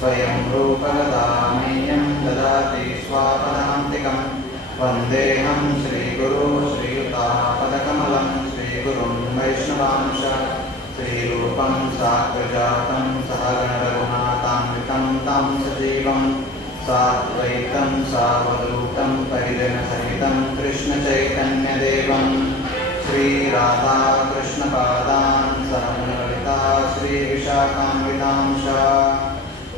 स्वयं रूपगदा मह्यं ददाति स्वापदान्तिकं वन्देऽहं श्रीगुरो श्रीयुतापदकमलं श्रीगुरुं वैष्णवांश श्रीरूपं साग्रजातं सहगणरघुनाथान्वितं तं सजीवं साद्वैतं सावधूतं परिजनसहितं कृष्णचैतन्यदेवं श्रीराधाकृष्णपादान् सहगणललिता श्रीविशाखान्वितांश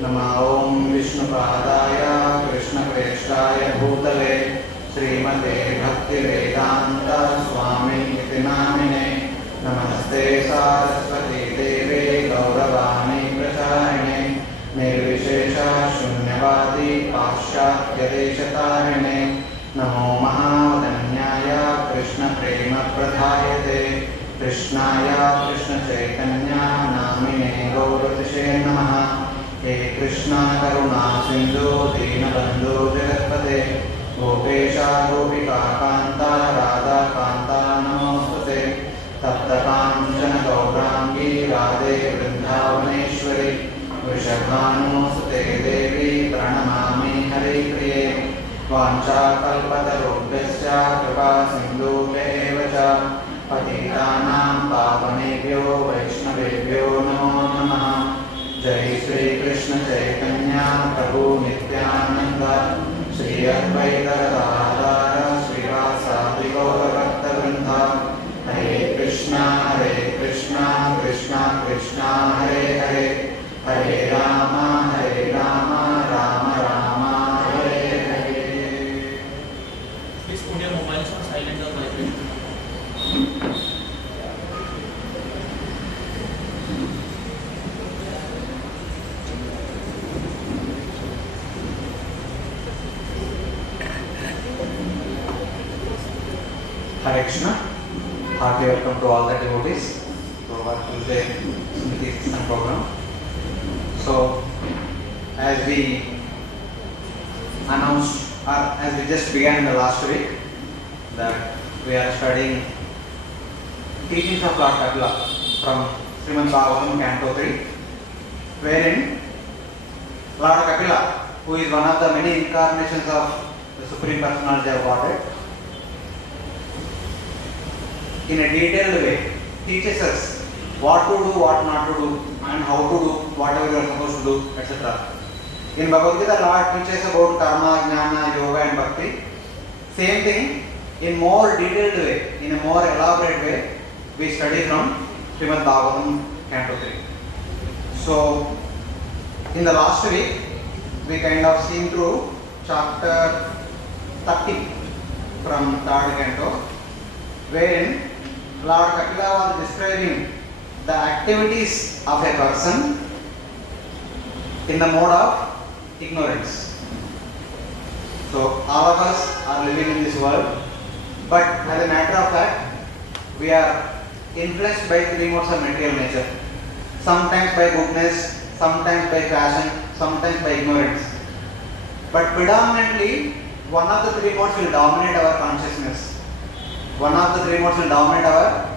नमः ॐ विष्णुपादाय कृष्णप्रेष्ठाय भूतले श्रीमते भक्तिवेदान्त स्वामिनिति नामिने नमस्ते सारस्वती देवे गौरवाणी प्रचारिणे निर्विशेष शून्यवादी पाश्चात्यदेशतारिणे नमो महावदन्याय कृष्णप्रेमप्रदायते कृष्णाय कृष्णचैतन्य नामिने गौरतिषे नमः हे कृष्णा करुणा सिन्धु दीनबन्धो जगत्पते गोपेश गोपिका कान्ता राधा कान्ता नमोस्तुते तप्तकाञ्चन गौराङ्गी राधे वृन्दावनेश्वरी वृषभानुसुते देवी प्रणमामि हरिप्रिये वाञ्छाकल्पतरुभ्यश्च कृपा सिन्धुभ्येव च पतितानां पावनेभ्यो वैष्णवेभ्यो नमो नमः। जय श्री कृष्ण चैतन्य प्रभु नित्यानंद श्री अद्वैत गदाधर श्रीवासादि गौरभक्तवृंद हरे Krishna Krishna Krishna Hare Hare Hare Ram Ram Ram Hare Hare. Please put your mobiles on silent or vibration. Hare Krishna. Hearty welcome to all the devotees to our Tuesday Smriti Satsang program. So, as we announced, or as we just began in the last week, that we are studying teachings of Lord Kapila from Srimad Bhagavatam Canto 3, wherein Lord Kapila, who is one of the many incarnations of the Supreme Personality of Godhead, in a detailed way teaches us what to do, what not to do, and how to do whatever you are supposed to do, etc. In Bhagavad Gita, Lord teaches about karma, jnana, yoga and bhakti. Same thing in more detailed way, in a more elaborate way, we study from Srimad Bhagavatam Canto 3. So, in the last week, we kind of seen through chapter 30 from 3rd canto, wherein Lord Kapila was describing the activities of a person in the mode of ignorance. So all of us are living in this world, but as a matter of fact, we are influenced by three modes of material nature. Sometimes by goodness, sometimes by passion, sometimes by ignorance. But predominantly, one of the three modes will dominate our consciousness. One of the three modes will dominate our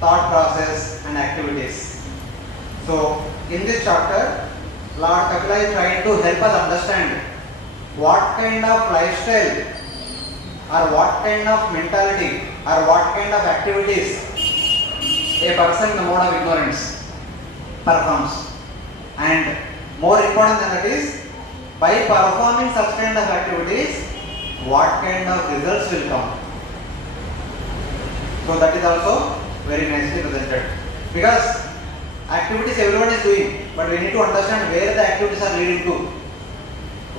thought process and activities. So, in this chapter, Lord Kapila is trying to help us understand what kind of lifestyle or what kind of mentality or what kind of activities a person in the mode of ignorance performs. And more important than that is, by performing such kind of activities, what kind of results will come. So that is also very nicely presented. Because activities everyone is doing, but we need to understand where the activities are leading to.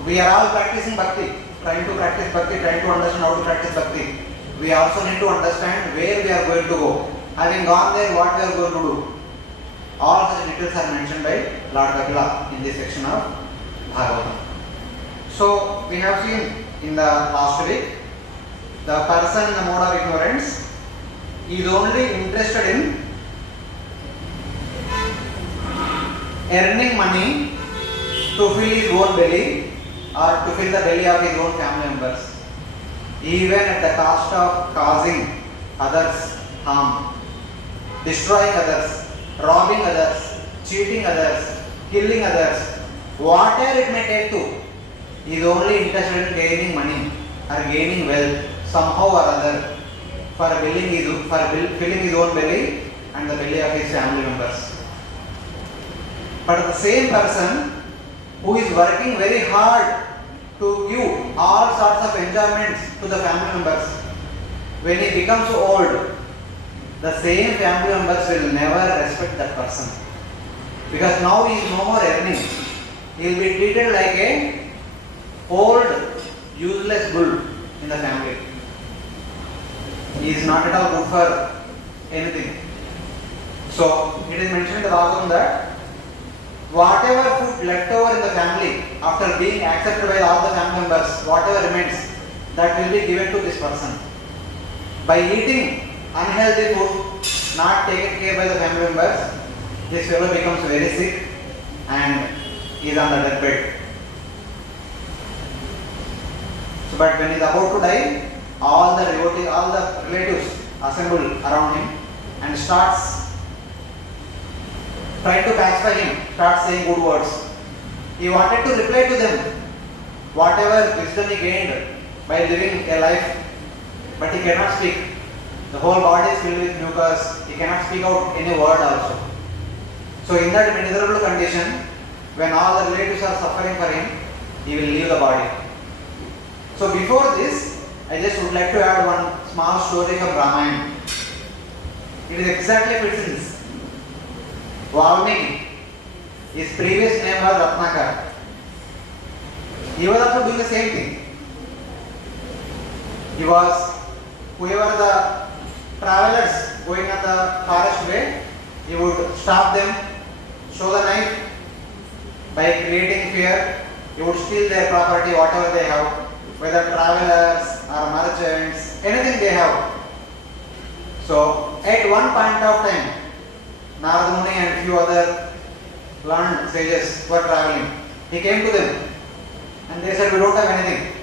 We are all practicing bhakti, trying to practice bhakti, trying to understand how to practice bhakti. We also need to understand where we are going to go. Having gone there, what we are going to do. All such details are mentioned by Lord Kapila in this section of Bhagavatam. So we have seen in the last week, the person in the mode of ignorance is only interested in earning money to fill his own belly or to fill the belly of his own family members, even at the cost of causing others harm, destroying others, robbing others, cheating others, killing others, whatever it may take to, he is only interested in gaining money or gaining wealth somehow or other for filling his own belly and the belly of his family members. But the same person who is working very hard to give all sorts of enjoyments to the family members, when he becomes old, the same family members will never respect that person. Because now he is no more earning. He will be treated like a old, useless bull in the family. He is not at all good for anything. So, it is mentioned in the Bhagavatam that whatever food left over in the family after being accepted by all the family members, whatever remains, that will be given to this person. By eating unhealthy food not taken care by the family members, this fellow becomes very sick and is on the deathbed. So, but when he is about to die, all the devotees, all the relatives assemble around him and starts trying to pacify him, starts saying good words. He wanted to reply to them whatever wisdom he gained by living a life, but he cannot speak. The whole body is filled with mucus. He cannot speak out any word also. So in that miserable condition, when all the relatives are suffering for him, he will leave the body. So before this, I just would like to add one small story from Ramayana. It is exactly fits in this. Valmiki, his previous name was Ratnakar. He was also doing the same thing. He was, whoever the travelers going on the forest way, he would stop them, show the knife. By creating fear, he would steal their property, whatever they have, whether travelers or merchants, anything they have. So, at one point of time, Narada Muni and few other learned sages were traveling. He came to them and they said, we don't have anything.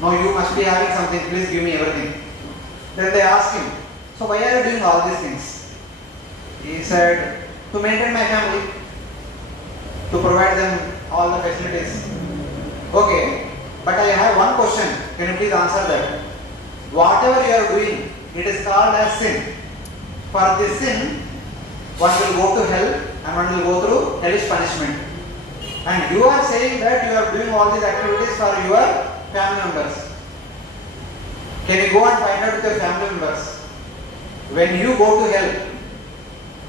No, you must be having something, please give me everything. Then they asked him, so why are you doing all these things? He said, to maintain my family, to provide them all the facilities. Okay, but I have one question, can you please answer that? Whatever you are doing, it is called as sin. For this sin, one will go to hell and one will go through hellish punishment. And you are saying that you are doing all these activities for your family members. Can you go and find out with your family members? When you go to hell,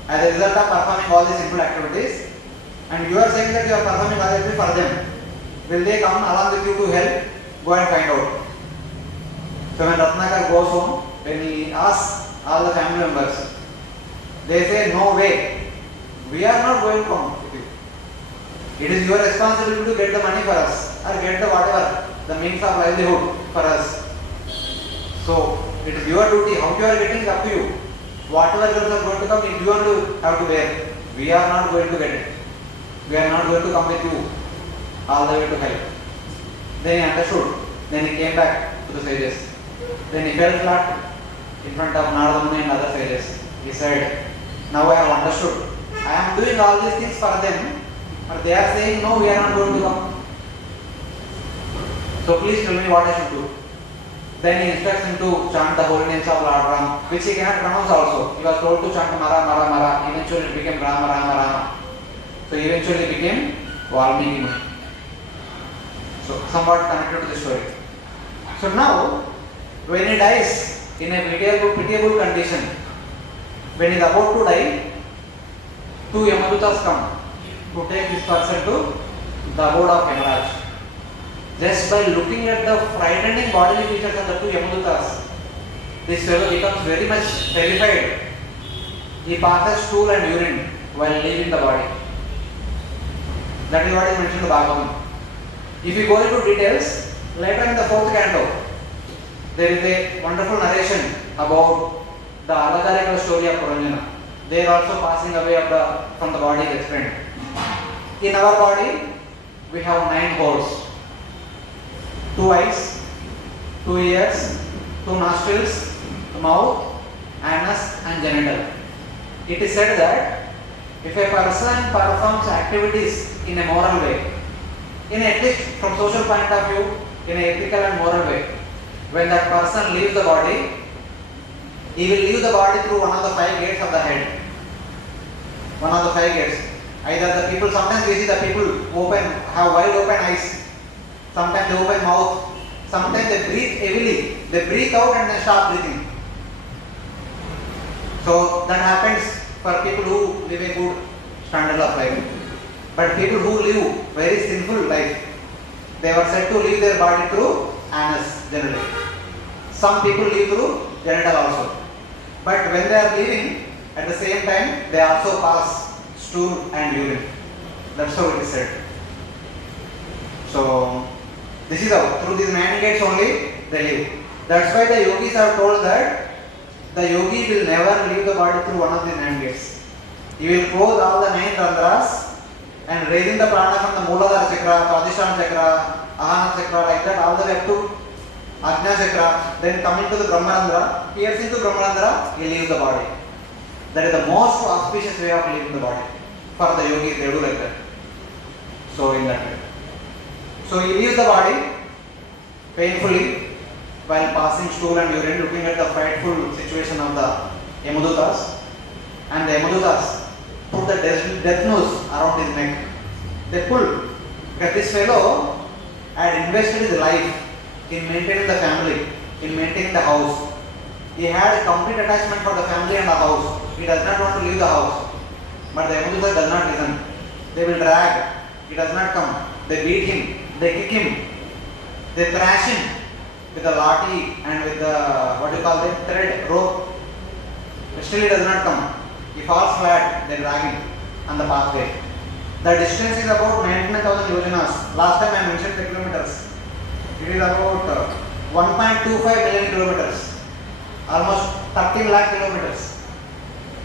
as a result of performing all these sinful activities, and you are saying that you are performing all activities for them, will they come along with you to hell? Go and find out. So when Ratnakar goes home, when he asks all the family members, they say, no way, we are not going to come with you. It is your responsibility to get the money for us or get the whatever, the means of livelihood for us. So it is your duty. How you are getting is up to you. Whatever girls are going to come, if you want to have to bear, we are not going to get it. We are not going to come with you all the way to hell. Then he understood. Then he came back to the sages. Then he fell flat in front of Narada Muni and other sages. He said, now I have understood. I am doing all these things for them, but they are saying, no, we are not going to come. So please tell me what I should do. Then he instructs him to chant the holy names of Lord Ram, which he cannot pronounce also. He was told to chant Mara, Mara, Mara. Eventually it became Rama, Rama, Rama. So eventually it became Valmiki Muni. So somewhat connected to the story. So now, when he dies in a pitiable condition, when he is about to die, two Yamadutas come to take this person to the abode of Yamaraj. Just by looking at the frightening bodily features of the two Yamadutas, this fellow becomes very much terrified. He passes stool and urine while leaving the body. That is what is mentioned in the Bhagavatam. If you go into details, later in the 4th canto, there is a wonderful narration about the allegorical story of Puranjana. They are also passing away from the body is explained. In our body, we have 9 holes. 2 eyes, 2 ears, 2 nostrils, mouth, anus and genital. It is said that if a person performs activities in a moral way, in at least from social point of view, in a ethical and moral way. When that person leaves the body, he will leave the body through one of the 5 gates of the head. One of the 5 gates. Either the people, sometimes we see the people have wide open eyes, sometimes they open mouth, sometimes they breathe heavily, they breathe out and then stop breathing. So that happens for people who live a good standard of life. But people who live very sinful life, they were said to leave their body through anus generally. Some people live through genital also. But when they are leaving, at the same time, they also pass stool and urine. That's how it is said. So, this is how, through these 9 gates only, they live. That's why the yogis have told that the yogi will never leave the body through one of these 9 gates. He will close all the 9 randhras and raising the prana from the Mooladhara chakra, Swadhisthana chakra, Ahana chakra, like that, all the way up to Ajna chakra, then coming to the Brahmarandhra, piercing to Brahmarandhra, he leaves the body. That is the most auspicious way of leaving the body. For the yogis, they do like that. So, in that way. So, he leaves the body painfully while passing stool and urine, looking at the frightful situation of the Yamadutas. And the Yamadutas put the death noose around his neck. They pulled. Because this fellow had invested his life in maintaining the family, in maintaining the house. He had a complete attachment for the family and the house. He does not want to leave the house. But the Yamadutas does not listen. They will drag. He does not come. They beat him. They kick him. They thrash him with the lati and with the, thread, rope. But still he does not come. He falls flat. They drag him on the pathway. The distance is about 19,000 yojanas. Last time I mentioned the kilometers. It is about 1.25 million kilometers. Almost 13 lakh kilometers.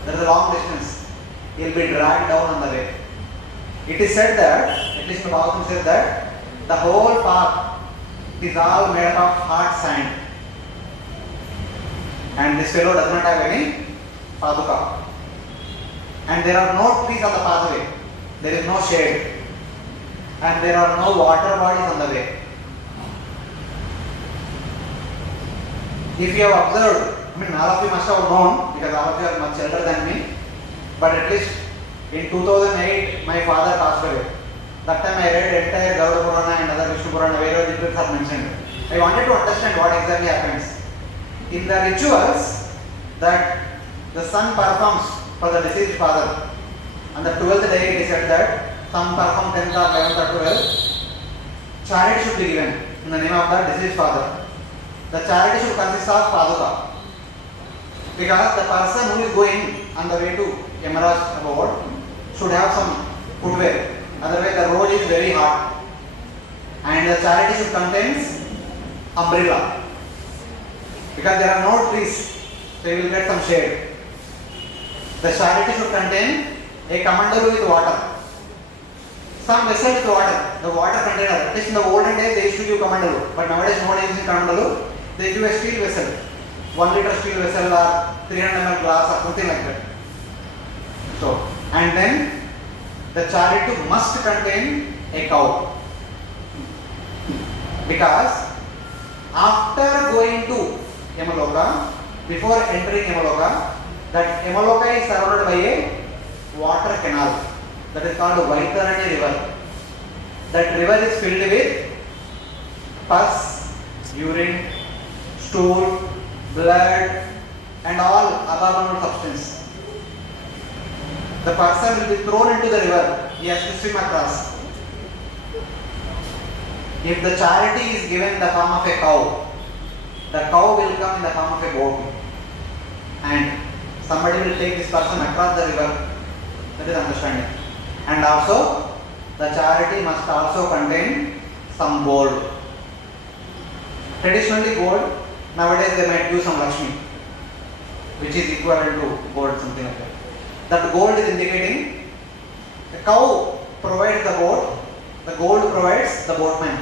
That is a long distance. He will be dragged down on the way. It is said that, at least the Bhagavatam says that, the whole path is all made up of hard sand. And this fellow does not have any paduka. And there are no trees on the pathway. There is no shade. And there are no water bodies on the way. If you have observed, all of you must have known, because all of you are much elder than me, but at least in 2008, my father passed away. That time I read entire Garuda Purana and other Vishnu Purana where the details are mentioned. I wanted to understand what exactly happens. In the rituals that the son performs for the deceased father, on the 12th day it is said that some perform 10th or 11th or 12th, charity should be given in the name of the deceased father. The charity should consist of paduka. Because the person who is going on the way to Yamaraj abode should have some footwear. Otherwise the road is very hot. And the charity should contain umbrella. Because there are no trees, so you will get some shade. The charity should contain a kamandalu with water. Some vessel with water. The water container. At least in the olden days they used to give kamandalu. But nowadays no one is using kamandalu. They give a steel vessel. 1 liter steel vessel or 300 ml glass or something like that. So, and then the charity must contain a cow. Because after going to Yamaloka, before entering Yamaloka, that Yamaloka is surrounded by a water canal. That is called Vaitarani river. That river is filled with pus, urine, stool, blood and all abominable substance. The person will be thrown into the river. He has to swim across. If the charity is given in the form of a cow, the cow will come in the form of a goat. And somebody will take this person across the river. That is understanding. And also, the charity must also contain some gold. Traditionally gold, nowadays they might use some Lakshmi, which is equivalent to gold, something like that. That gold is indicating the cow provides the boat, the gold provides the boatman.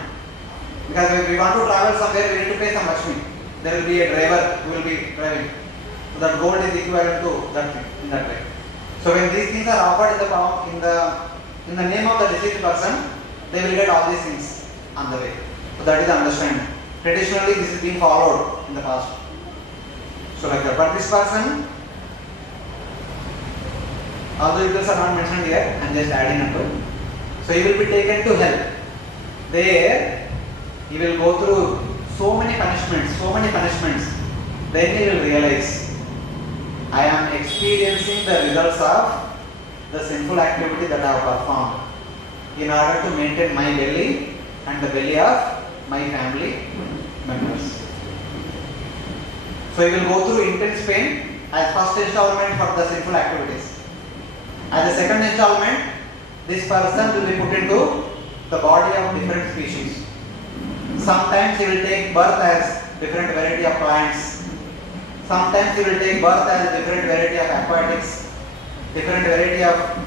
Because if we want to travel somewhere, we need to pay some Lakshmi. There will be a driver who will be driving. So that gold is equivalent to that thing, in that way. So when these things are offered in in the name of the deceased person, they will get all these things on the way. So that is the understanding. Traditionally, this is being followed in the past. So like that. But this person, although details are not mentioned here, I am just adding up to. So he will be taken to hell. There, he will go through so many punishments. Then he will realize, I am experiencing the results of the sinful activity that I have performed in order to maintain my belly and the belly of my family members. So he will go through intense pain as first installment for the sinful activities. As the second installment, this person will be put into the body of different species. Sometimes he will take birth as different variety of plants. Sometimes he will take birth as different variety of aquatics, different variety of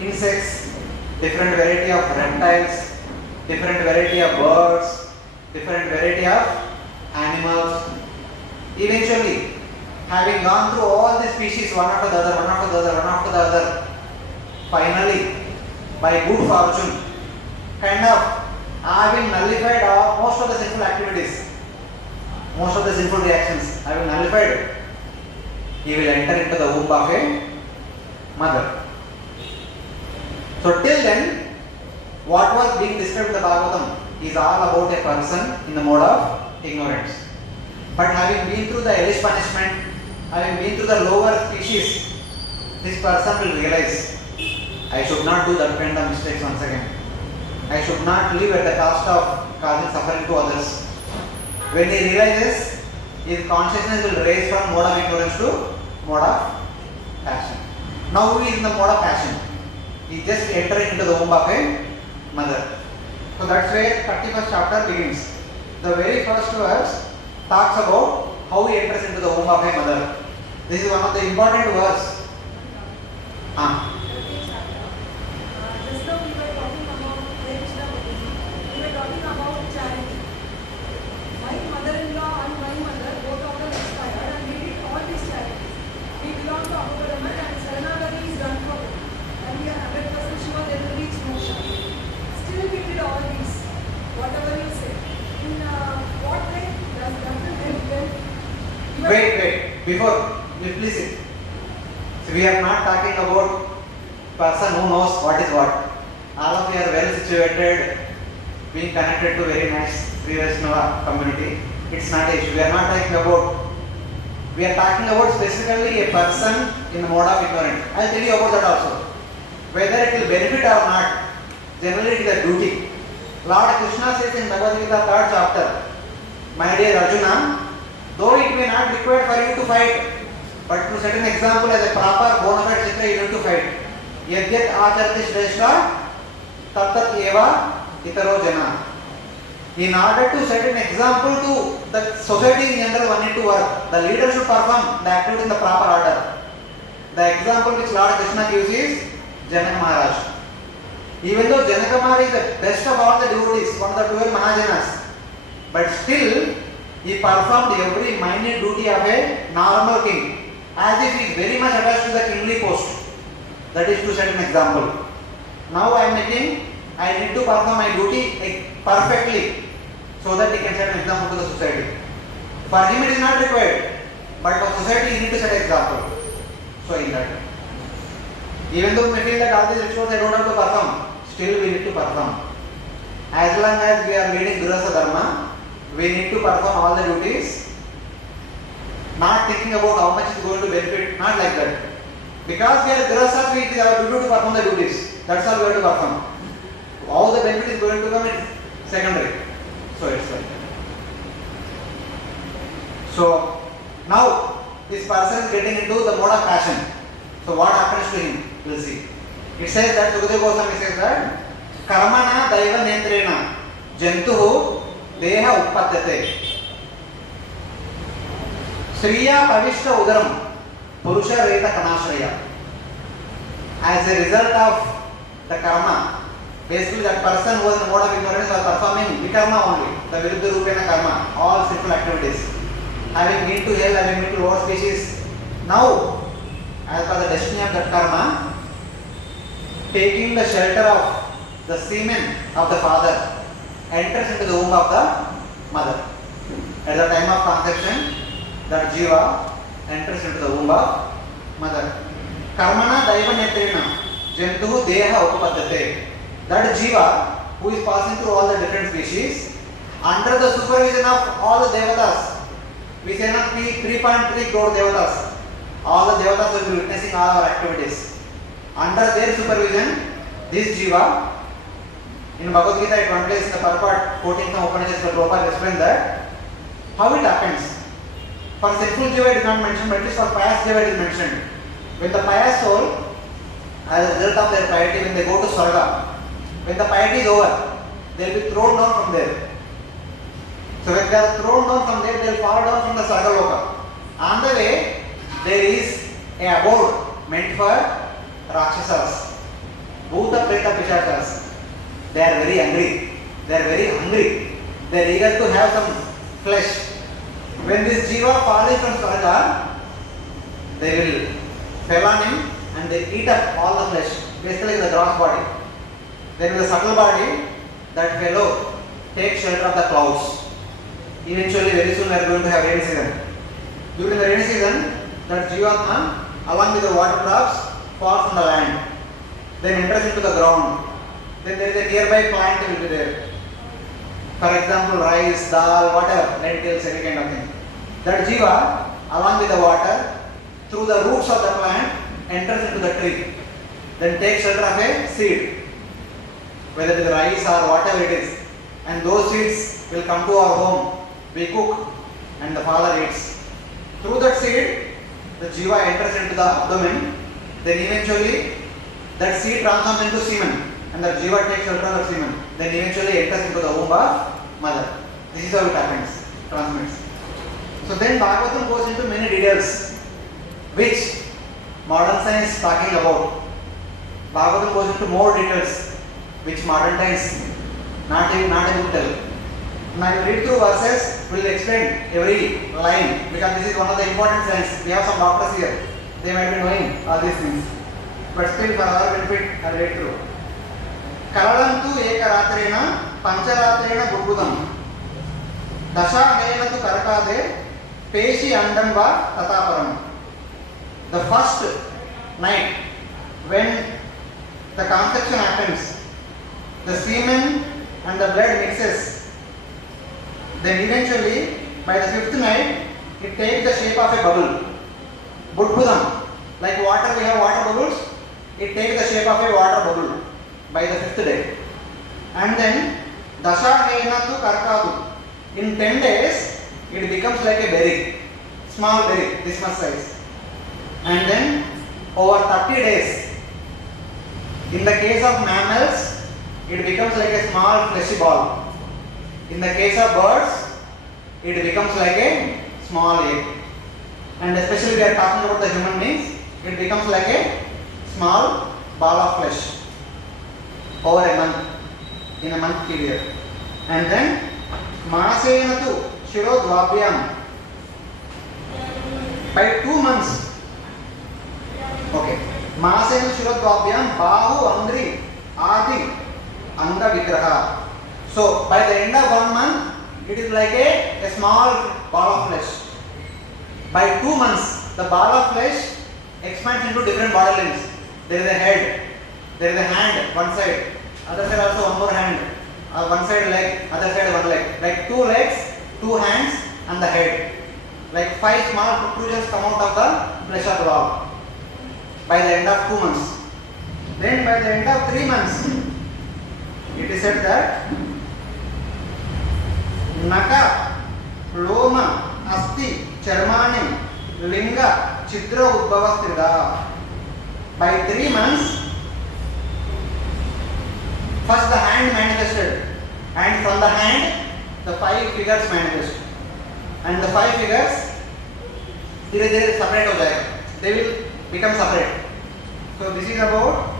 insects, different variety of reptiles, different variety of birds, different variety of animals. Eventually, having gone through all the species one after the other, finally, by good fortune, kind of having nullified most of the sinful activities, most of the sinful reactions, having nullified, he will enter into the womb of a mother. So till then, what was being described in the Bhagavatam is all about a person in the mode of ignorance. But having been through the hellish punishment, having been through the lower species, this person will realize, I should not do that kind of mistakes once again. I should not live at the cost of causing suffering to others. When he realizes, his consciousness will raise from mode of ignorance to mode of passion. Now he is in the mode of passion. He just entering into the womb of a mother. So that's where 31st chapter begins. The very first verse talks about how he enters into the womb of a mother. This is one of the important verses. Just now we were talking about we were talking about charity. My mother-in-law and my mother both of them expired and we did all these charities. We belong to Abhudharma and Saranagati is done for them. And we are 100% sure they will reach moksha. Still we did all these, whatever you say. In what way does that help? Wait, before you please sit. So we are not talking about person who knows what is what. All of you are well situated, being connected to very nice Sri Vaishnava community. It's not an issue. We are not talking about. We are talking about specifically a person in the mode of ignorance. I will tell you about that also. Whether it will benefit or not, generally it is a duty. Lord Krishna says in Bhagavad Gita 3rd chapter, my dear Arjuna, though it may not require for you to fight, but to set an example as a proper bona fide citra, you need to fight. Yadyat acharati shrestha tattat eva itaro jana. In order to set an example to the society in general, one need to work. The leader should perform the activity in the proper order. The example which Lord Krishna gives is Janaka Maharaj. Even though Janaka Maharaj is the best of all the devotees, one of the 12 Mahajanas, but still he performed every minute duty of a normal king, as if he is very much attached to the kingly post. That is to set an example. Now I am a king, I need to perform my duty perfectly so that he can set an example to the society. For him it is not required, but for society he need to set an example. So in that way. Even though we may feel that all these rituals I don't have to perform, still we need to perform. As long as we are leading Grihastha Dharma, we need to perform all the duties, not thinking about how much is going to benefit, not like that. Because we are Grihasthas, it is our duty to perform the duties. That's all we have to perform. How the benefit is going to come is secondary. So it's like that. So now this person is getting into the mode of passion. So what happens to him? We'll see. It says that Sukadeva Goswami says that Karmana Daiva Nentrena Jantuhu Deha Uppadyate Sriya Pavishta Udaram Purusha Reta Kanashraya. As a result of the karma, basically that person who was in the mode of ignorance was performing vikarma only, the Viruddha Rupena karma, all sinful activities. Having been to hell, having been to lower species. Now, as per the destiny of that karma, taking the shelter of the semen of the father, enters into the womb of the mother. At the time of conception, that jiva enters into the womb of mother. Karmana daiva netrina jantu deha upapaddate. That jiva who is passing through all the different species under the supervision of all the devatas. We say not 3.3 crore devatas. All the devatas will be witnessing all our activities. Under their supervision, this jiva, in Bhagavad Gita at one place in the purport 14th Upanishad, the Prabhupada explained that how it happens. For sinful jiva it is not mentioned, but at least for pious jiva it is mentioned. When the pious soul, as a result of their piety, when they go to Swarga, when the piety is over, they will be thrown down from there. So when they are thrown down from there, they will fall down from the Sargaloka. On the way, there is a abode meant for Rakshasas, Bhuta Preta Pishachas. They are very hungry. They are very hungry. They are eager to have some flesh. When this jiva falls from Swarga, they will fell on him and they eat up all the flesh, basically the gross body. Then with the subtle body, that fellow takes shelter of the clouds. Eventually, very soon we are going to have rainy season. During the rainy season, that jivatma, along with the water drops, falls from the land. Then enters into the ground. Then there is a nearby plant will be there. For example, rice, dal, whatever, lentils, any kind of thing. That jiva, along with the water, through the roots of the plant, enters into the tree. Then takes shelter of a seed, whether it is rice or whatever it is. And those seeds will come to our home. We cook and the father eats. Through that seed, the jiva enters into the abdomen. Then eventually, that seed transforms into semen. And the jiva takes shelter of the semen. Then eventually enters into the womb of mother. This is how it happens, transmits. So then Bhagavatam goes into many details, which modern science is talking about. Bhagavatam goes into more details, which modern times not able to tell. Now I will read through verses, we will explain every line, because this is one of the important science. We have some doctors here, they might be knowing all these things. But still for our benefit, I will read through. Kalalantu ekaratrena pancharatrena gurgudam dasahena tu karakade peshi andanva tataparam. The first night when the conception happens, the semen and the blood mixes. Then eventually, by the fifth night, it takes the shape of a bubble. Budbudam, like water, we have water bubbles. It takes the shape of a water bubble by the fifth day. And then, Dasahena tu Karkadu. In 10 days, it becomes like a berry, small berry, this much size. And then, over 30 days, in the case of mammals, it becomes like a small fleshy ball. In the case of birds, it becomes like a small egg. And especially we are talking about the human beings, it becomes like a small ball of flesh over a month, in a month period. And then, Masena tu Shiro Dvabhyam. By 2 months, okay, Masena Shiro Dvabhyam Bahu Andri Adi Anga Vigraha. So, by the end of 1 month, it is like a small ball of flesh. By 2 months, the ball of flesh expands into different body limbs. There is a head, there is a hand, one side, other side also one more hand, one side leg, other side one leg. Like 2 legs, 2 hands and the head. Like 5 small protrusions come out of the flesh of the dog. By the end of 2 months. Then by the end of 3 months, it is said that Naka, Loma, Asti, Charmani, Linga, Chidra Udbhavastrida. By 3 months, first the hand manifested, and from the hand, the 5 figures manifest. And the 5 figures, they separate हो जाएगा. They will become separate. So this is about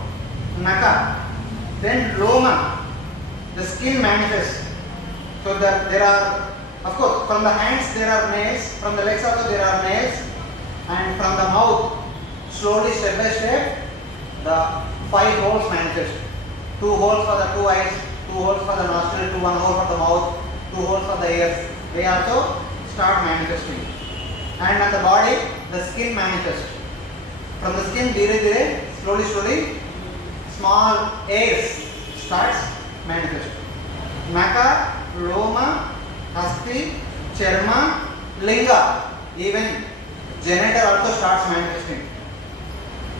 Naka. Then Loma, the skin manifests. So that there are, of course, from the hands there are nails, from the legs also there are nails, and from the mouth, slowly step by step, the 5 holes manifest. 2 holes for the 2 eyes, 2 holes for the nostril, 1 hole for the mouth, 2 holes for the ears. They also start manifesting. And on the body, the skin manifests. From the skin, slowly, small hairs starts manifesting. Naka, Loma, Hasti, Charma, Linga, even genital also starts manifesting.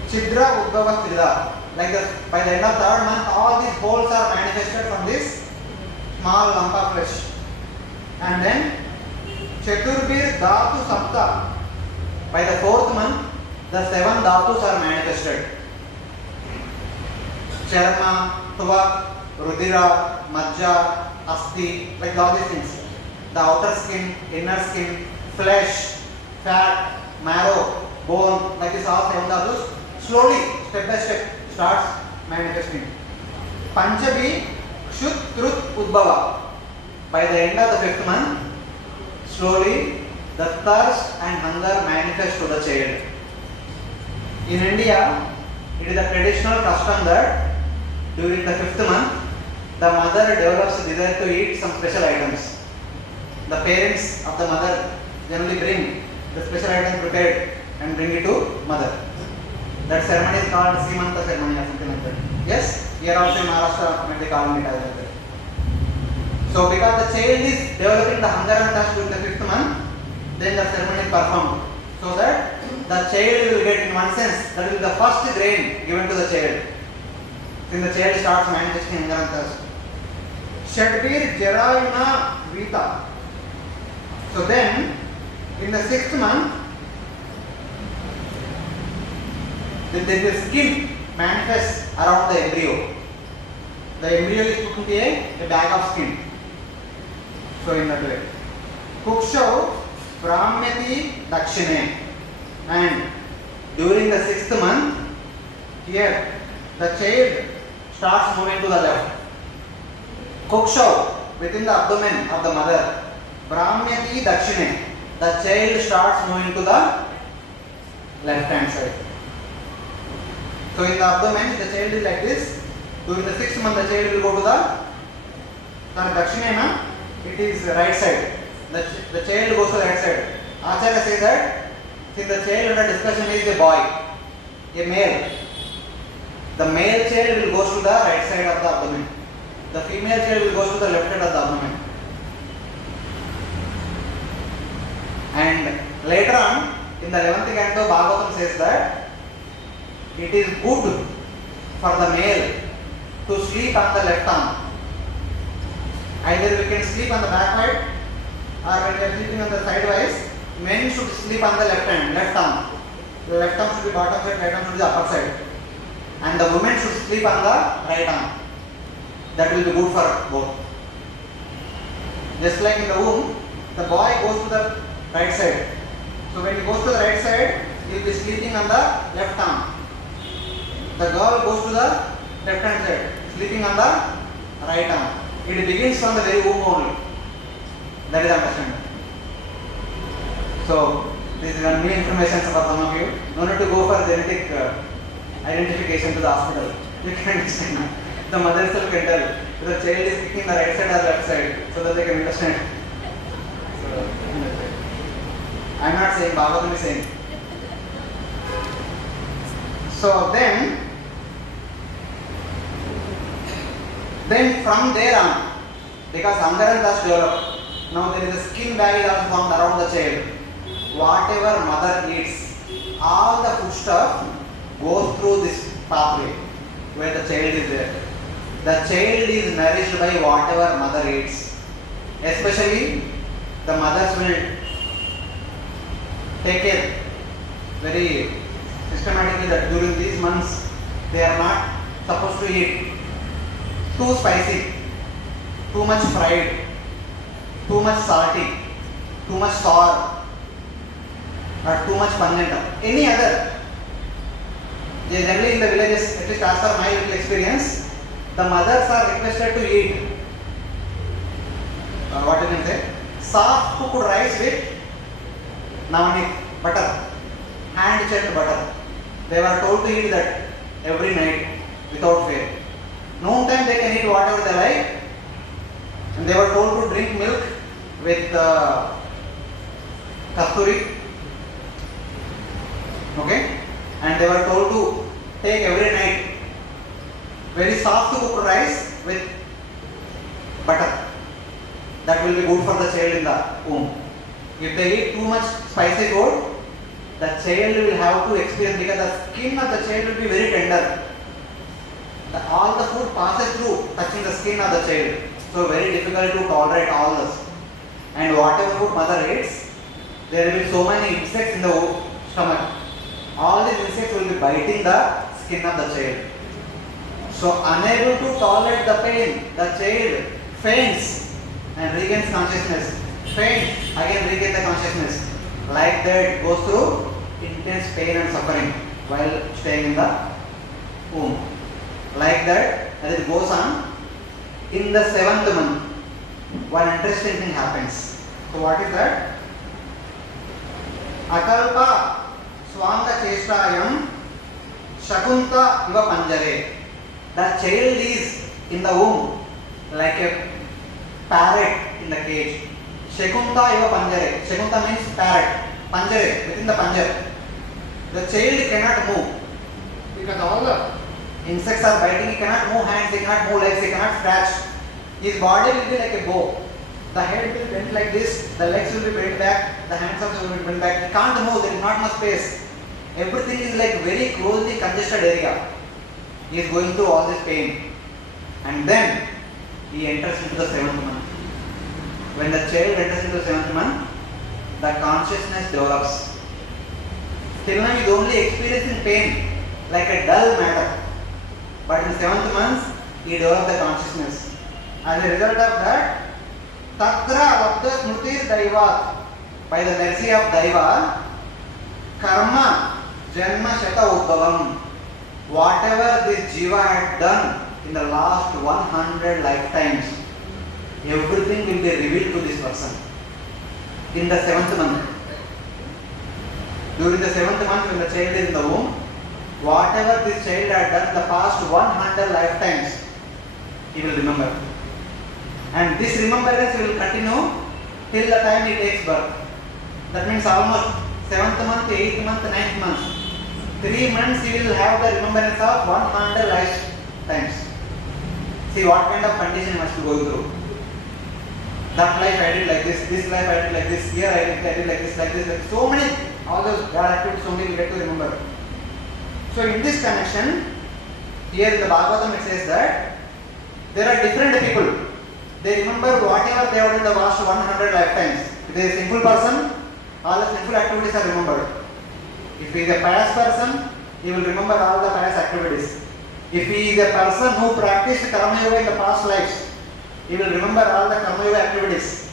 Chidra, Uddhava, Trida. Like by the end of the 3rd month, all these holes are manifested from this small lump of flesh. And then Chaturbir Dhatu Sapta. By the 4th month, the 7 dhatus are manifested. Charma, Tuvak, Rudira, Majja, Asti, like all these things. The outer skin, inner skin, flesh, fat, marrow, bone, like this all 7 dhatus slowly, step by step starts manifesting. Panchabi, Kshut, Trut, Udbhava. By the end of the 5th month, slowly the thirst and hunger manifest to the child. In India, it is a traditional custom that during the 5th month, the mother develops desire to eat some special items. The parents of the mother generally bring the special items prepared and bring it to mother. That ceremony is called Simanta ceremony or something like that. Yes, here also in Maharashtra, maybe calling it as like that. So because the child is developing the hunger and thirst during the 5th month, then the ceremony is performed. So that the child will get, in one sense, that will be the first grain given to the child. Then the child starts manifesting hunger and thirst. Shadbir Jarayuna Vita. So then, in the 6th month, the skin manifests around the embryo. The embryo is put into a bag of skin. So in that way. Kukshav Brahmati Dakshine. And during the 6th month, here the child starts moving to the left. Kukshav, within the abdomen of the mother, Brahmati Dakshine, the child starts moving to the left hand side. So in the abdomen, the child is like this. During the 6th month, the child will go to the Dakshine, it is right side. The child goes to the right side. Acharya says that since the child under discussion is a boy, a male, the male child will go to the right side of the abdomen. The female child will go to the left side of the abdomen. And later on, in the 11th canto, Bhagavatam says that it is good for the male to sleep on the left arm. Either we can sleep on the back side, or when we are sleeping on the sidewise, men should sleep on the left arm. The left arm should be bottom side, right arm should be the upper side. And the woman should sleep on the right arm. That will be good for both. Just like in the womb, the boy goes to the right side. So when he goes to the right side, he will be sleeping on the left arm. The girl goes to the left hand side, sleeping on the right arm. It begins from the very womb only. That is understanding. So this is new information for some of you. No need to go for genetic identification to the hospital. You can understand. The mother itself can tell if the child is kicking the right side or left side, so that they can understand. So, I am not saying, Bhagavatam is saying. So then from there on, because hunger and thirst develop, now there is a skin bag also formed around the child. Whatever mother eats, all the food stuff goes through this pathway where the child is there. The child is nourished by whatever mother eats. Especially the mothers will take care very systematically that during these months they are not supposed to eat too spicy, too much fried, too much salty, too much sour, or too much pungent. Any other. Generally in the villages, at least as per my little experience, the mothers are requested to eat what you can say, soft cooked rice with navanik, butter, hand churned butter. They were told to eat that every night. without fail. Noontime they can eat whatever they like, and they were told to drink milk with kasturi, okay, and they were told to take every night very soft cooked rice with butter. That will be good for the child in the womb. If they eat too much spicy food, the child will have to experience, because the skin of the child will be very tender. All the food passes through touching the skin of the child. So very difficult to tolerate all this. And whatever food mother eats, there will be so many insects in the stomach. All these insects will be biting the skin of the child. So unable to tolerate the pain, the child faints and regains consciousness. Faint, again regain the consciousness. Like that goes through intense pain and suffering while staying in the womb. Like that, as it goes on, in the 7th month, one interesting thing happens. So what is that? Akalpa swanga chestayam shakunta iva panjare. The child is in the womb like a parrot in the cage. Shakunta iva panjare. Shakunta means parrot. Panjare, within the panjar. The child cannot move because all the insects are biting. He cannot move hands, he cannot move legs, he cannot scratch. His body will be like a bow. The head will bend like this, the legs will be bent back, the hands also will be bent back. He can't move, there is not much space. Everything is like very closely congested area. He is going through all this pain. And then he enters into the 7th month. When the child enters into the 7th month, the consciousness develops. Till now he is only experiencing pain like a dull matter. But in 7th month, he developed the consciousness. As a result of that, Tatra Vabda Smrutir Daivat, by the mercy of Daiva, Karma Janma Shata Udbhavam, whatever this Jiva had done in the last 100 lifetimes, everything will be revealed to this person in the 7th month. During the 7th month, when the child is in the womb, whatever this child had done in the past 100 lifetimes, he will remember. And this remembrance will continue till the time he takes birth. That means almost 7th month, 8th month, 9th month. 3 months he will have the remembrance of 100 lifetimes. See what kind of condition he must go through. That life I did like this life I did like this, here I did like this, like so many, all those bad activities only we get to remember. So in this connection, here in the Bhagavatam it says that there are different people. They remember whatever they have done in the last 100 lifetimes. If he is a sinful person, all the sinful activities are remembered. If he is a pious person, he will remember all the pious activities. If he is a person who practiced Karma Yoga in the past lives, he will remember all the Karma Yoga activities.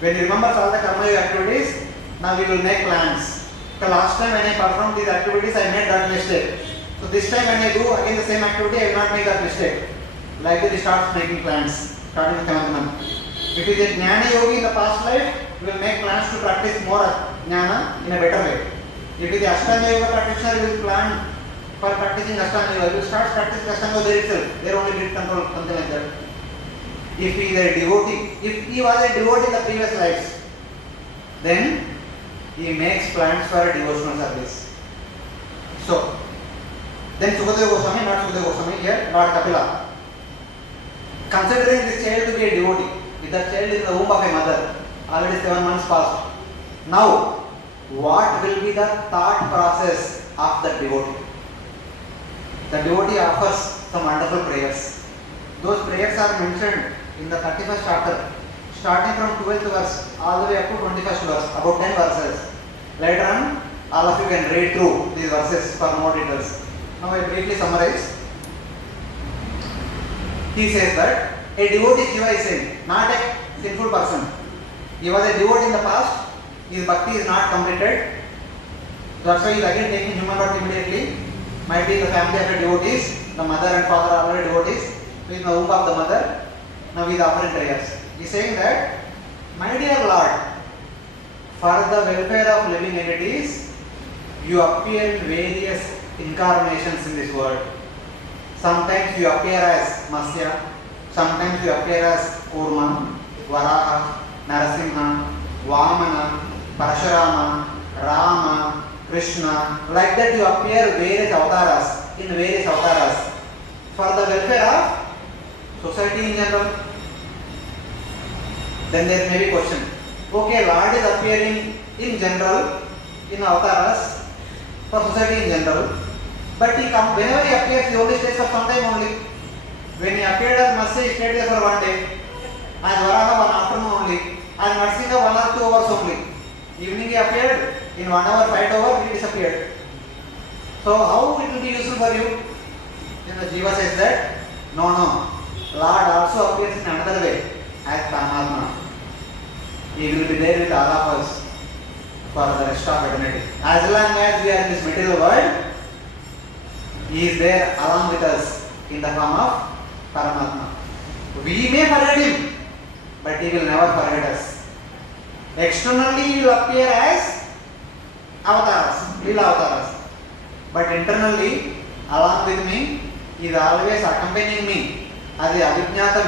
When he remembers all the Karma Yoga activities, now he will make plans. The last time when I performed these activities, I made that mistake. So this time when I do again the same activity, I will not make that mistake. Like that he starts making plans, starting with 7th month. If he is a Jnana Yogi in the past life, he will make plans to practice more Jnana in a better way. If he is an Ashtanga Yoga practitioner, he will plan for practicing Ashtanga Yoga. He will start practicing Ashtanga Yoga there itself. There only grid control, something like that. If he is a devotee, if he was a devotee in the previous lives, then he makes plans for a devotional service. So, then Sukadeva Goswami, not Sukadeva Goswami, here Lord Kapila, considering this child to be a devotee, if that child is in the womb of a mother, already 7 months passed. Now, what will be the thought process of the devotee? The devotee offers some wonderful prayers. Those prayers are mentioned in the 31st chapter, starting from 12th verse all the way up to 21st verse, about 10 verses. Later on, all of you can read through these verses for more details. Now I briefly summarize. He says that a devotee Jiva is saying, not a sinful person. He was a devotee in the past, his bhakti is not completed. That's why he is again taking human birth immediately. Might be the family of the devotees, the mother and father are already devotees. So he is in the womb of the mother. Now he is offering prayers. He is saying that, my dear Lord, for the welfare of living entities, you appear in various incarnations in this world. Sometimes you appear as Matsya, sometimes you appear as Kurma, Varaha, Narasimha, Vamana, Parashurama, Rama, Krishna. Like that you appear various avatars, in various avatars for the welfare of society in general. Then there may be question. Okay, Lord is appearing in general, in avatars, for society in general. But whenever he appears, he only stays for some time only. When he appeared as Matsya, he stayed there for one day. As Varaha, one afternoon only. As Narasimha, 1 or 2 hours only. Evening he appeared, in 1 hour, 5 hours, he disappeared. So how it will be useful for you? Then the Jiva says that, no. Lord also appears in another way, as Paramatma. He will be there with all of us for the rest of eternity. As long as we are in this material world, He is there along with us in the form of Paramatma. We may forget Him, but He will never forget us. Externally He will appear as avatars, Lila avatars. But internally, along with me, He is always accompanying me as a Abhijnata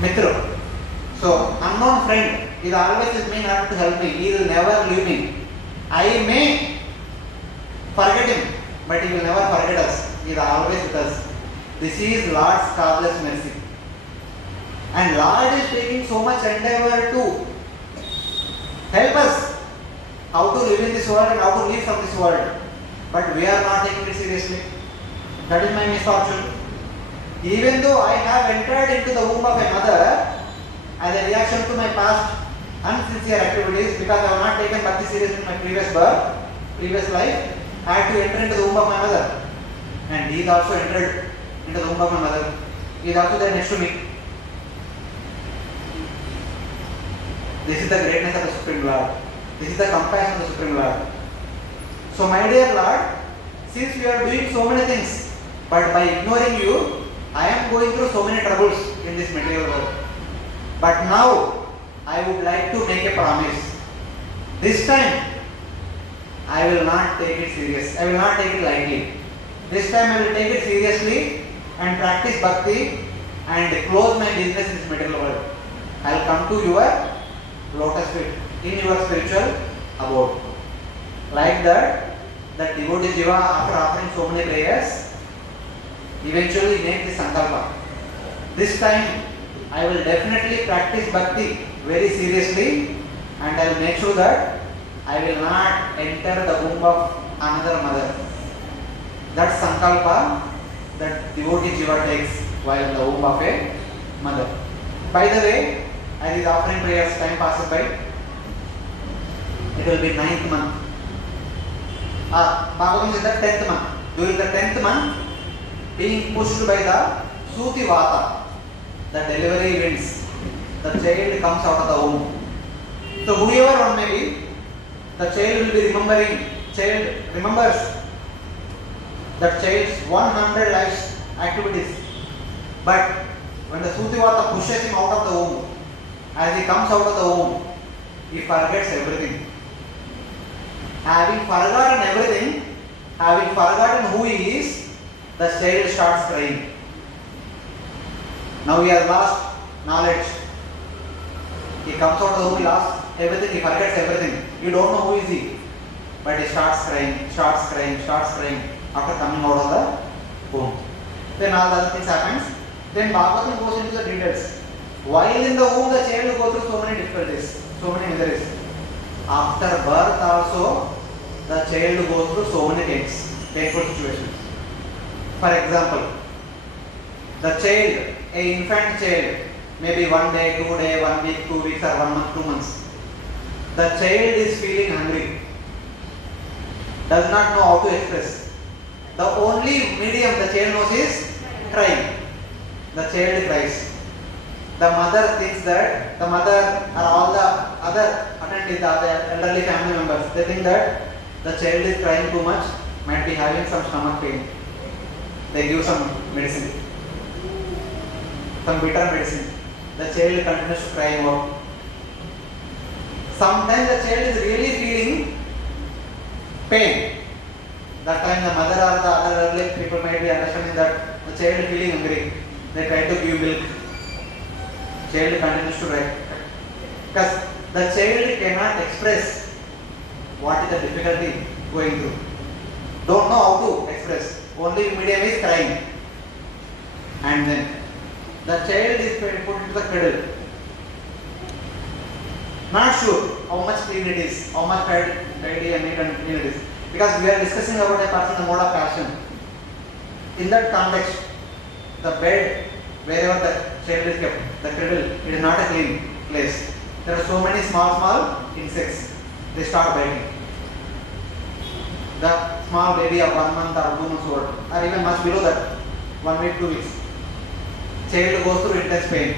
Mitra. So, unknown friend is always with me in order to help me. He will never leave me. I may forget Him, but He will never forget us. He is always with us. This is Lord's causeless mercy. And Lord is taking so much endeavor to help us how to live in this world and how to live from this world. But we are not taking it seriously. That is my misfortune. Even though I have entered into the womb of a mother as a reaction to my past unsincere activities, because I have not taken bhakti seriously in my previous birth, previous life, I had to enter into the womb of my mother. And he is also entered into the womb of my mother. He is also there next to me. This is the greatness of the Supreme Lord. This is the compassion of the Supreme Lord. So my dear Lord, since you are doing so many things, but by ignoring you, I am going through so many troubles in this material world. But now, I would like to make a promise. This time, I will not take it serious. I will not take it lightly. This time I will take it seriously and practice bhakti and close my business in this material world. I will come to your lotus feet in your spiritual abode. Like that, the devotee Jiva, after offering so many prayers, eventually make this sankalpa. This time, I will definitely practice bhakti very seriously, and I will make sure that I will not enter the womb of another mother. That sankalpa that devotee Jiva takes while in the womb of a mother. By the way, as is offering prayers, time passes by, it will be 9th month. Bhagavatam is the 10th month. During the 10th month, being pushed by the Suti Vata, the delivery winds, the child comes out of the womb. So whoever one may be, the child will be remembering, child remembers that child's 100 life activities. But when the Suti Vata pushes him out of the womb, as he comes out of the womb, he forgets everything. Having forgotten everything, having forgotten who he is, the child starts crying. Now he has lost knowledge. He comes out of the womb, he lost everything, he forgets everything. You don't know who is he. But he starts crying after coming out of the womb. Then all the other things happens. Then Bhagavatam goes into the details. While in the womb, the child will go through so many difficulties, so many miseries. After birth also, the child goes through so many things, painful situations. For example, the child, an infant child, maybe 1 day, 2 days, 1 week, 2 weeks, or 1 month, 2 months. The child is feeling hungry, does not know how to express. The only medium the child knows is crying. The child cries. The mother thinks that, the mother or all the other attendees, the elderly family members, they think that the child is crying too much, might be having some stomach pain. They give some medicine, some bitter medicine. The child continues to cry more. Sometimes the child is really feeling pain. That time the mother or the other elderly people might be understanding that the child is feeling hungry. They try to give milk. Child continues to cry. Because the child cannot express what is the difficulty going through. Don't know how to express. Only medium is crying. And then the child is put into the cradle. Not sure how much clean it is, how much tidy and neat and clean it is. Because we are discussing about a person, the mode of passion. In that context, the bed, wherever the child is kept, the cradle, it is not a clean place. There are so many small insects. They start biting. The small baby of 1 month or 2 months old, or even much below that, 1 week, 2 weeks. Child goes through intense pain.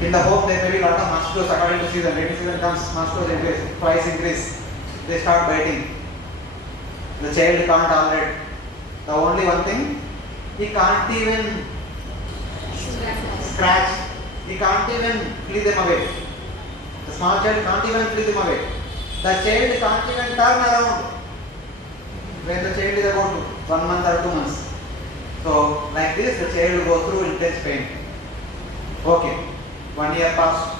In the home, there may be a lot of mosquitoes according to season. Rainy season comes, mosquitoes increase, flies increase. They start biting. The child can't tolerate. The only one thing, he can't even scratch. He can't even flee them away. The small child can't even flee them away. The child can't even turn around when the child is about 1 month or 2 months. So, like this, the child will go through intense pain. Okay, 1 year passed,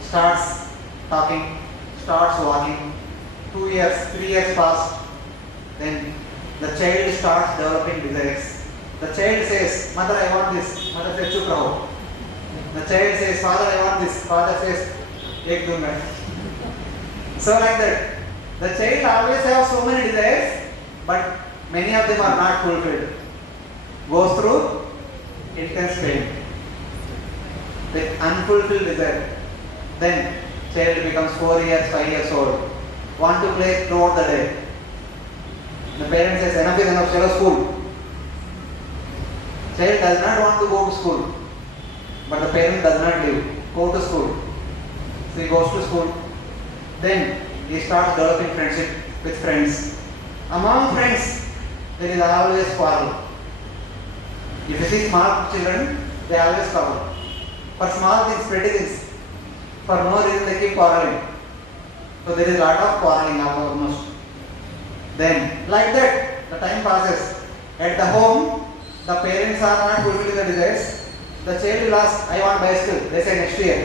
starts talking, starts walking. 2 years, 3 years passed. Then the child starts developing desires. The child says, "Mother, I want this." Mother says, "Chup raho." The child says, "Father, I want this." Father says, "Ek dunga." So like that, the child always has so many desires, but many of them are not fulfilled. Goes through intense pain with unfulfilled desire. Then child becomes 4 years, 5 years old. Want to play throughout the day. The parent says, "Enough is enough, chalo school." Child does not want to go to school, but the parent does not leave. Go to school. So he goes to school. Then he starts developing friendship with friends. Among friends, there is always quarrel. If you see small children, they always quarrel. For small things, petty things, for no reason they keep quarreling. So there is a lot of quarreling almost. Then, like that, the time passes. At the home, the parents are not fulfilling the desires. The child will ask, "I want bicycle." They say next year.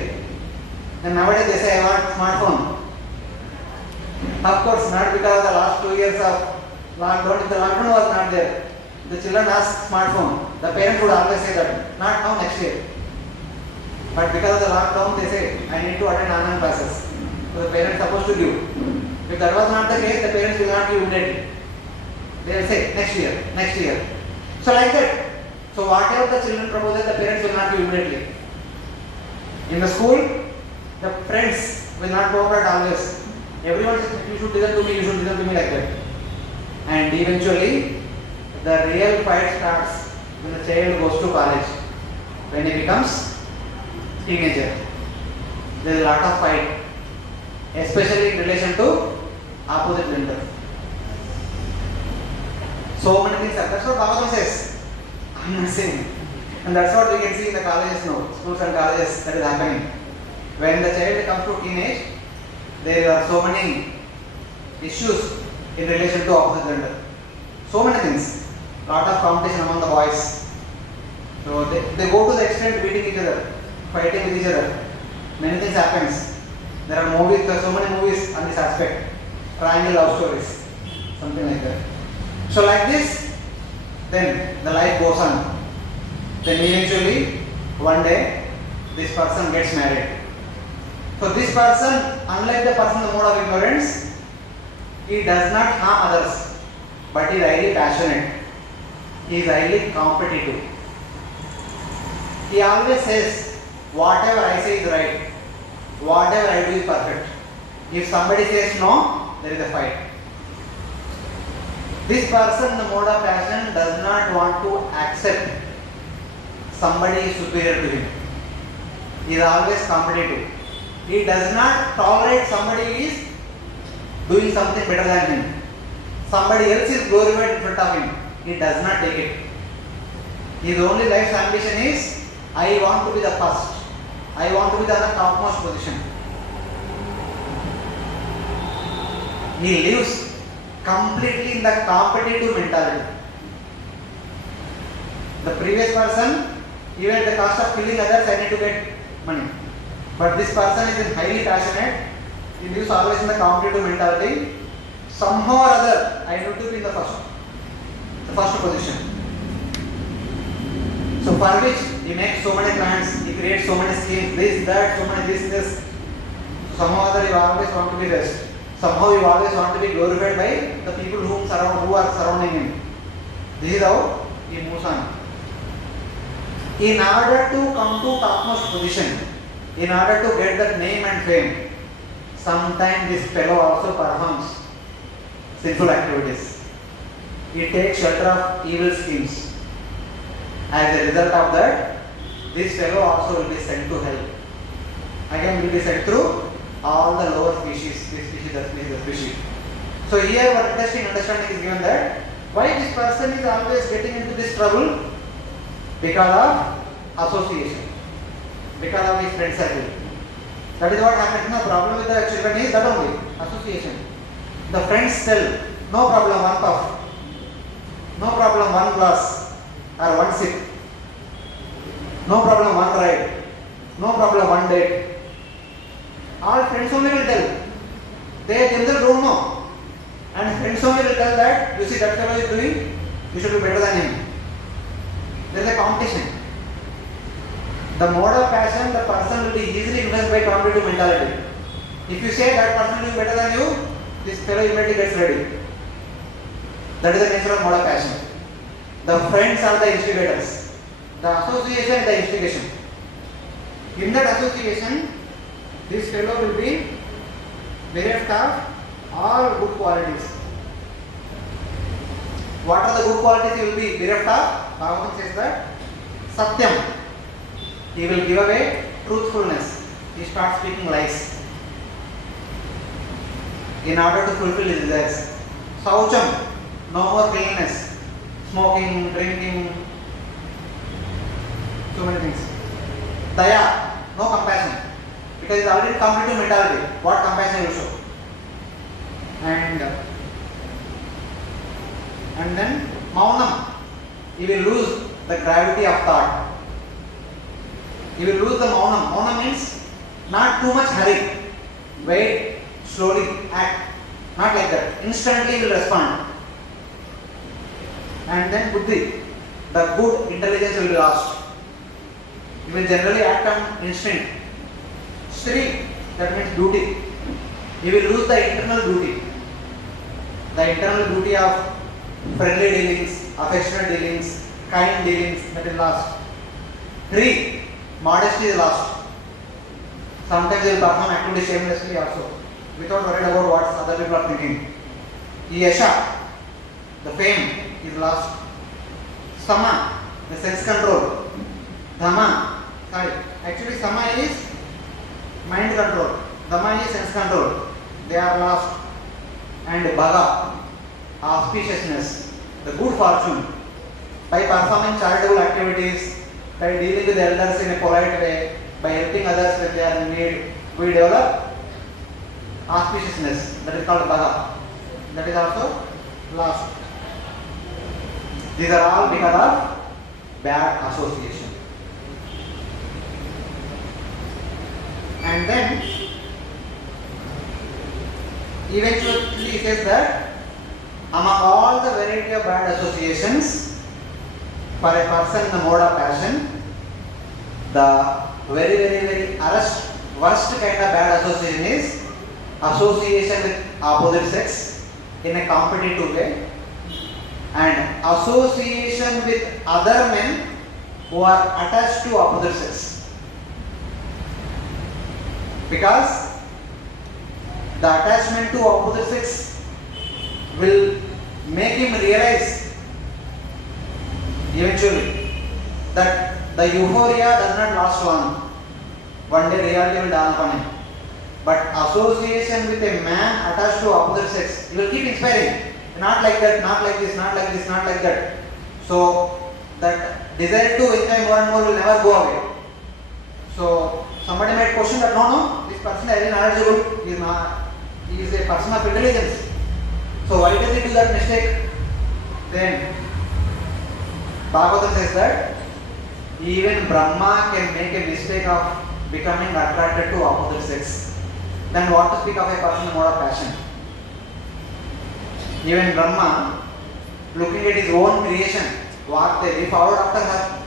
And nowadays they say, "I want smartphone." Of course, not because of the last 2 years of lockdown. If the lockdown was not there, the children ask smartphone. The parents would always say that, "Not now, next year." But because of the lockdown, they say, "I need to attend online classes." So the parents are supposed to give. If that was not the case, the parents will not give immediately. They will say, "Next year, next year." So like that. So whatever the children propose, the parents will not give immediately. In the school, the friends will not cooperate always. Everyone says, "You should listen to me, you should listen to me," like that. And eventually, the real fight starts when the child goes to college. When he becomes teenager, there is a lot of fight, especially in relation to opposite gender. So many things are. That's what Bhagavatam says. I'm not saying. And that's what we can see in the colleges now, schools and colleges, that is happening. When the child comes to teenage, there are so many issues in relation to opposite gender. So many things. Lot of competition among the boys. So they go to the extent beating each other, fighting with each other. Many things happens. There are movies, there are so many movies on this aspect. Triangle love stories. Something like that. So like this, then the life goes on. Then eventually, one day, this person gets married. So this person, unlike the person in the mode of ignorance, he does not harm others, but he is highly passionate. He is highly competitive. He always says, "Whatever I say is right. Whatever I do is perfect." If somebody says no, there is a fight. This person in the mode of passion does not want to accept somebody is superior to him. He is always competitive. He does not tolerate somebody is doing something better than him. Somebody else is glorified in front of him. He does not take it. His only life's ambition is, "I want to be the first. I want to be the topmost position." He lives completely in the competitive mentality. The previous person, even at the cost of killing others, I need to get money. But this person is highly passionate. He lives always in the competitive mentality. Somehow or other, I need to be in the first position. So for which he makes so many plans, he creates so many schemes, this, that, so many this. Somehow or other, you always want to be best. Somehow you always want to be glorified by the people who are surrounding him. This is how he moves on. In order to come to topmost position, in order to get that name and fame, sometimes this fellow also performs sinful activities. He takes shelter of evil schemes. As a result of that, this fellow also will be sent to hell. Again, will be sent through all the lower species, this species, that species, that species. So here our interesting understanding is given that why this person is always getting into this trouble? Because of association, because of his friend circle. That is what happens. The problem with the children is that only, association. The friends tell, no problem, one puff, no problem, one glass or one sip, no problem, one ride, no problem, one date. All friends only will tell. They themselves don't know. And friends only will tell that, you see that fellow is doing, you should be better than him. There is a competition. The mode of passion, the person will be easily influenced by competitive mentality. If you say that person will be better than you, this fellow immediately gets ready. That is the nature of mode of passion. The friends are the instigators. The association is the instigation. In that association, this fellow will be bereft of all good qualities. What are the good qualities he will be bereft of? Bhagavatam says that Satyam. He will give away truthfulness. He starts speaking lies in order to fulfill his desires. Saucham, no more cleanliness, smoking, drinking, so many things. Daya, no compassion, because he is already competitive mentality. What compassion he will show? And then Maunam, he will lose the gravity of thought. He will lose the Maunam. Maunam means not too much hurry. Wait, slowly act. Not like that. Instantly he will respond. And then Buddhi, the good intelligence will be lost. He will generally act on instinct. Sri, that means duty. He will lose the internal duty. The internal duty of friendly dealings, affectionate dealings, kind dealings, that is lost. Three, modesty is lost. Sometimes he will perform activity shamelessly also, without worried about what other people are thinking. Yasha, the fame, is lost. Sama, the sense control. Dhamma, actually Sama is mind control. Dhamma is sense control. They are lost. And Bhaga, auspiciousness, the good fortune. By performing charitable activities, by dealing with elders in a polite way, by helping others when they are in need, we develop auspiciousness. That is called Bhaga. That is also lost. These are all because of bad association. And then eventually he says that among all the variety of bad associations, for a person in the mode of passion, the very worst kind of bad association is association with opposite sex in a competitive way, and association with other men who are attached to opposite sex. Because the attachment to opposite sex will make him realize eventually that the euphoria does not last long. One day reality will dawn upon him. But association with a man attached to opposite sex, he will keep inspiring. Not like that, not like this, not like this, not like that. So that desire to enjoy more and more will never go away. So somebody might question that no, this person is very knowledgeable, he is a person of intelligence. So why does he do that mistake? Then Bhagavatam says that even Brahma can make a mistake of becoming attracted to opposite sex. Then what to speak of a person in mode of passion? Even Brahma, looking at his own creation, he followed after her.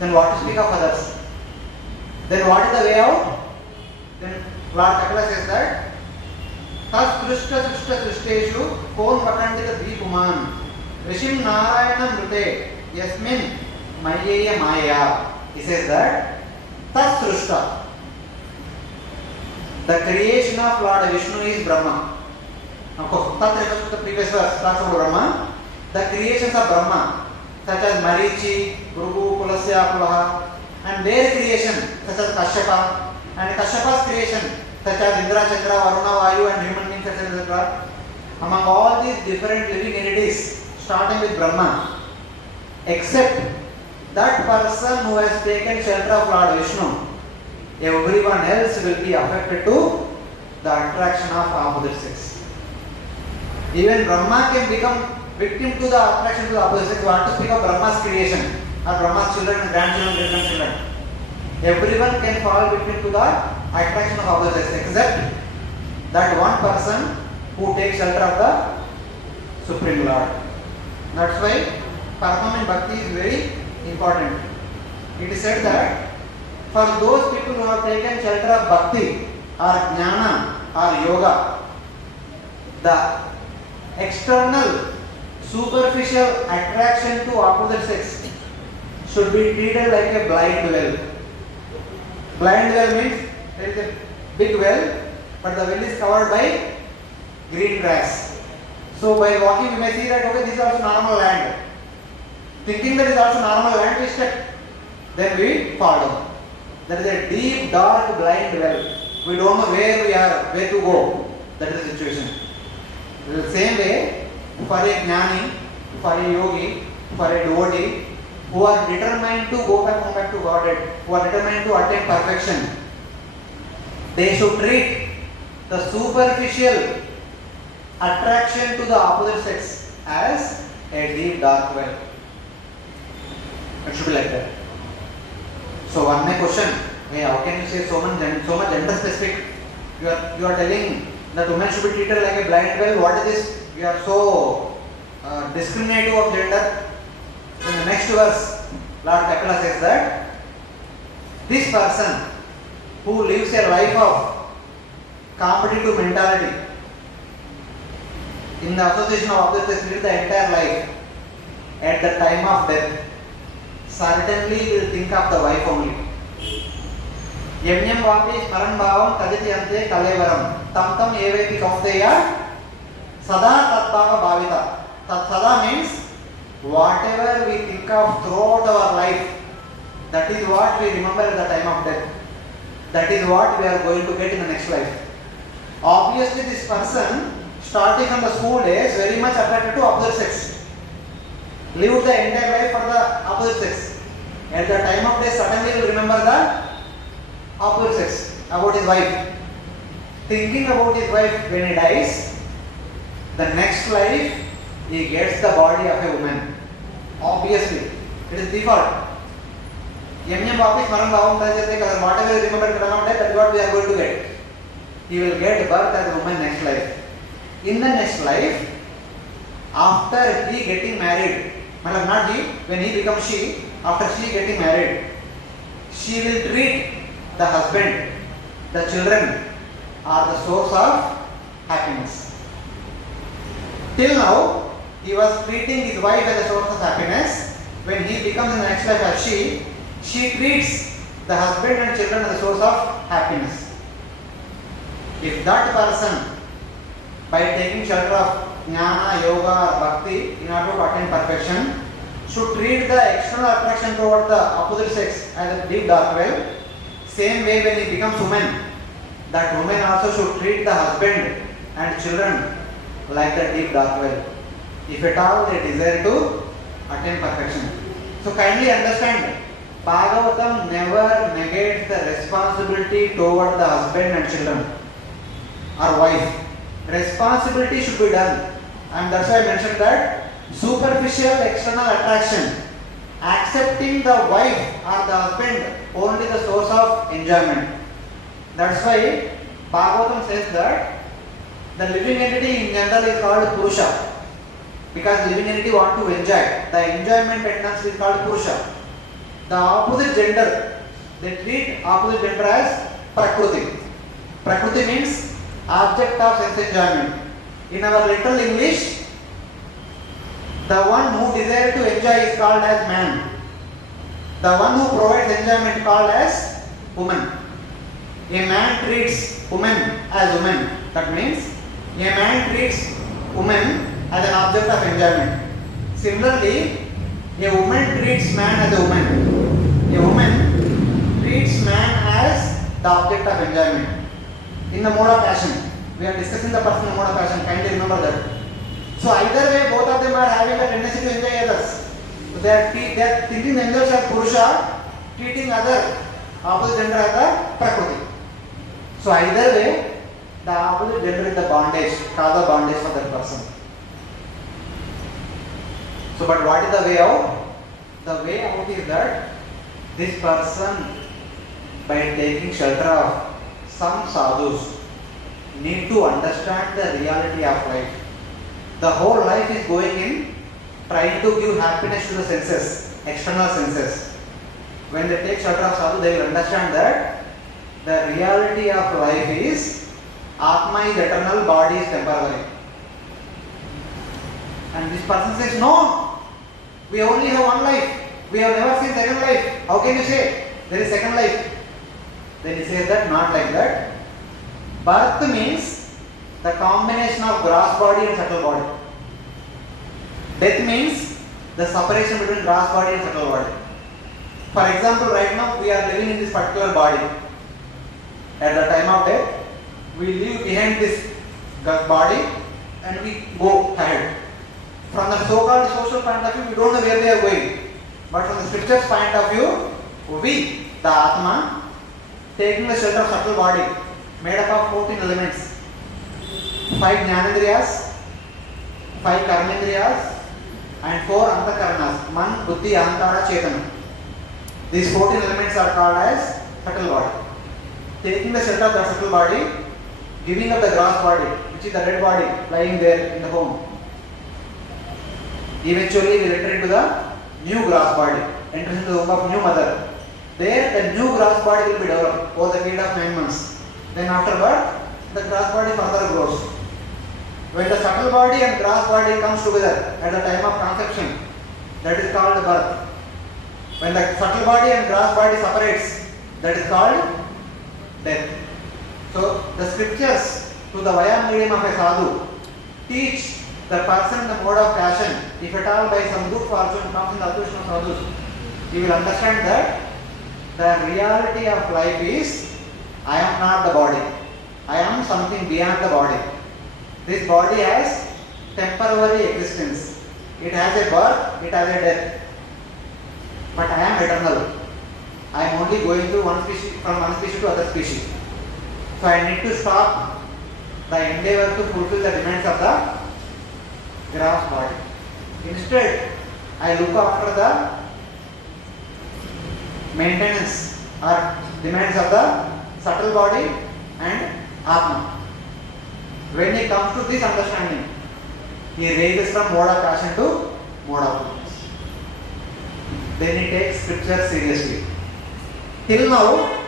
Then what to speak of others? Then what is the way out? Then Lord Kapila says that Tas Krishta Srishta Srishteshu Kon Vakandita Dvipuman Rishim Narayana Mrute Yasmin Mayeya Maya. He says that Tas Srishta, the creation of Lord Vishnu is Brahma. Of course, Tat refers to the previous verse, talks about Brahma. The creations of Brahma, such as Marichi, Bhrugu, Pulasya, Pulaha, and their creation, such as Kashyapa, and Kashyapa's creation, such as Indra, Chandra, Varuna, Vayu, and human beings, etc. Among all these different living entities, starting with Brahma, except that person who has taken shelter of Lord Vishnu, everyone else will be affected to the attraction of opposite sex. Even Brahma can become victim to the attraction to the opposite sex. We want to speak of Brahma's creation, or Brahma's children and grandchildren, great-grandchildren. Everyone can fall victim to the attraction of opposite sex, except that one person who takes shelter of the Supreme Lord. That's why performing bhakti is very important. It is said that for those people who have taken shelter of bhakti or jnana or yoga, the external superficial attraction to opposite sex should be treated like a blind well. Blind well means there is a big well, but the well is covered by green grass. So by walking you may see that okay, this is also normal land. Thinking that it is also normal land, we step. Then we fall down. There is a deep, dark, blind well. We don't know where we are, where to go. That is the situation. In the same way, for a jnani, for a yogi, for a devotee, who are determined to go back to Godhead, who are determined to attain perfection, they should treat the superficial attraction to the opposite sex as a deep, dark well. It should be like that. So one may question, hey, how can you say so much gender specific? You are telling that women should be treated like a blind well. What is this? You are so discriminative of gender. In the next verse, Lord Kapila says that this person who lives a life of competitive mentality in the association of opposites sex the entire life, at the time of death, certainly will think of the wife only. Yamyam vapi smaran bhavam taditi ante kalevaram tam tam evaiti kaunteya sada tatbhava bhavita. Tat sada means whatever we think of throughout our life, that is what we remember at the time of death. That is what we are going to get in the next life. Obviously this person, starting from the school days, very much attracted to opposite sex. Lived the entire life for the opposite sex. At the time of death, suddenly he will remember the opposite sex, about his wife. Thinking about his wife when he dies, the next life he gets the body of a woman. Obviously, it is default. Yamyam vapi smaran bhavam taditi, whatever is remembered at the time of death, that is what we are going to get. He will get birth as a woman next life. In the next life, after he getting married, not he, when he becomes she, after she getting married, she will treat the husband, the children are the source of happiness. Till now, he was treating his wife as a source of happiness. When he becomes in the next life as she treats the husband and children as a source of happiness. If that person, by taking shelter of jnana, yoga, bhakti, in order to attain perfection, should treat the external attraction toward the opposite sex as a deep dark well, same way when he becomes woman, that woman also should treat the husband and children like the deep dark well, if at all they desire to attain perfection. So kindly understand, Bhagavatam never negates the responsibility toward the husband and children or wife. Responsibility should be done. And that's why I mentioned that superficial external attraction, accepting the wife or the husband only the source of enjoyment. That's why Bhagavatam says that the living entity in general is called Purusha, because living entity want to enjoy. The enjoyment tendency is called Purusha. The opposite gender, they treat opposite gender as Prakriti. Prakriti means object of sense enjoyment. In our literal English, the one who desires to enjoy is called as man. The one who provides enjoyment is called as woman. A man treats woman as woman. That means a man treats woman as an object of enjoyment. Similarly, a woman treats man as a woman. A woman treats man as the object of enjoyment. In the mode of passion. We are discussing the personal mode of passion. Kindly remember that. So either way, both of them are having a tendency to enjoy others. So they are thinking themselves as Purusha, treating other opposite gender as the Prakriti. So either way, the opposite gender is the bondage, cause of bondage for that person. So but what is the way out? The way out is that this person, by taking shelter of some sadhus, need to understand the reality of life. The whole life is going in trying to give happiness to the senses, external senses. When they take shelter of sadhu, they will understand that the reality of life is Atma is eternal, body is temporary. And this person says, no, we only have one life. We have never seen second life. How can you say there is second life? Then he says that not like that. Birth means the combination of gross body and subtle body. Death means the separation between gross body and subtle body. For example, right now we are living in this particular body. At the time of death, we leave behind this body and we go ahead. From the so-called social point of view, we don't know where we are going. But from the scripture's point of view, we, the Atma, taking the shelter of subtle body, made up of 14 elements, 5 Jnanendriyas, 5 Karmendriyas, and 4 Antakaranas, Man, Buddhi, Ahankara, Chetana. These 14 elements are called as subtle body. Taking the shelter of the subtle body, giving up the gross body, which is the dead body lying there in the home. Eventually we enter into the new gross body, enters into the womb of new mother. There the new gross body will be developed over the period of 9 months. Then after birth, the gross body further grows. When the subtle body and gross body comes together at the time of conception, that is called birth. When the subtle body and gross body separates, that is called death. So the scriptures, through the vaya medium of a sadhu, teach the person the mode of passion. If at all by some good fortune comes in the association of sadhus, he will understand that the reality of life is I am not the body. I am something beyond the body. This body has temporary existence. It has a birth, it has a death. But I am eternal. I am only going through from one species to other species. So I need to stop the endeavor to fulfill the demands of the gross body. Instead, I look after the maintenance or demands of the subtle body and Atma. When he comes to this understanding, he raises from mode of passion to mode of goodness. Then he takes scripture seriously. Till now,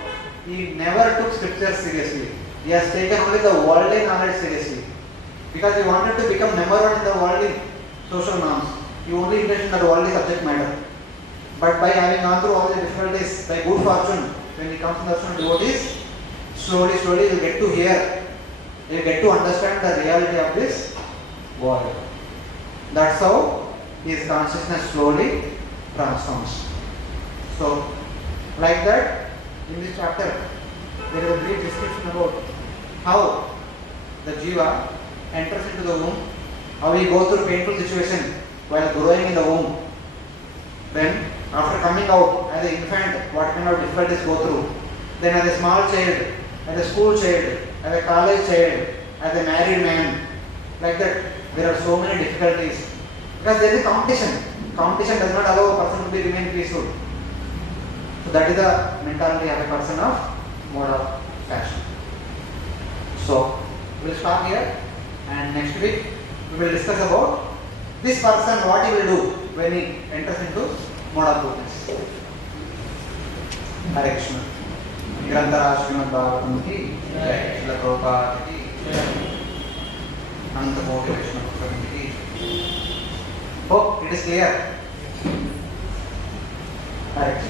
he never took scripture seriously. He has taken only the worldly knowledge seriously. Because he wanted to become number one in the worldly social norms. He only interested in the worldly subject matter. But by having gone through all the difficulties, by good fortune, when he comes to the devotees, slowly he will get to hear, he will get to understand the reality of this world. That's how his consciousness slowly transforms. So, like that, in this chapter, there is a brief description about how the jiva enters into the womb, how he goes through painful situation while growing in the womb. Then, after coming out as an infant, what kind of difficulties go through. Then as a small child, as a school child, as a college child, as a married man, like that, there are so many difficulties because there is competition. Competition does not allow a person to be remain peaceful. So that is the mentality of a person of mode of passion. So we will stop here, and next week we will discuss about this person, what he will do when he enters into mode of goodness. Hare Krishna. Grantara Srimad Bhagavatam ki jai, Srila Prabhupada ki Ananta Koti Vaishnava Bhakti ki. Hope it is clear. Hare Krishna.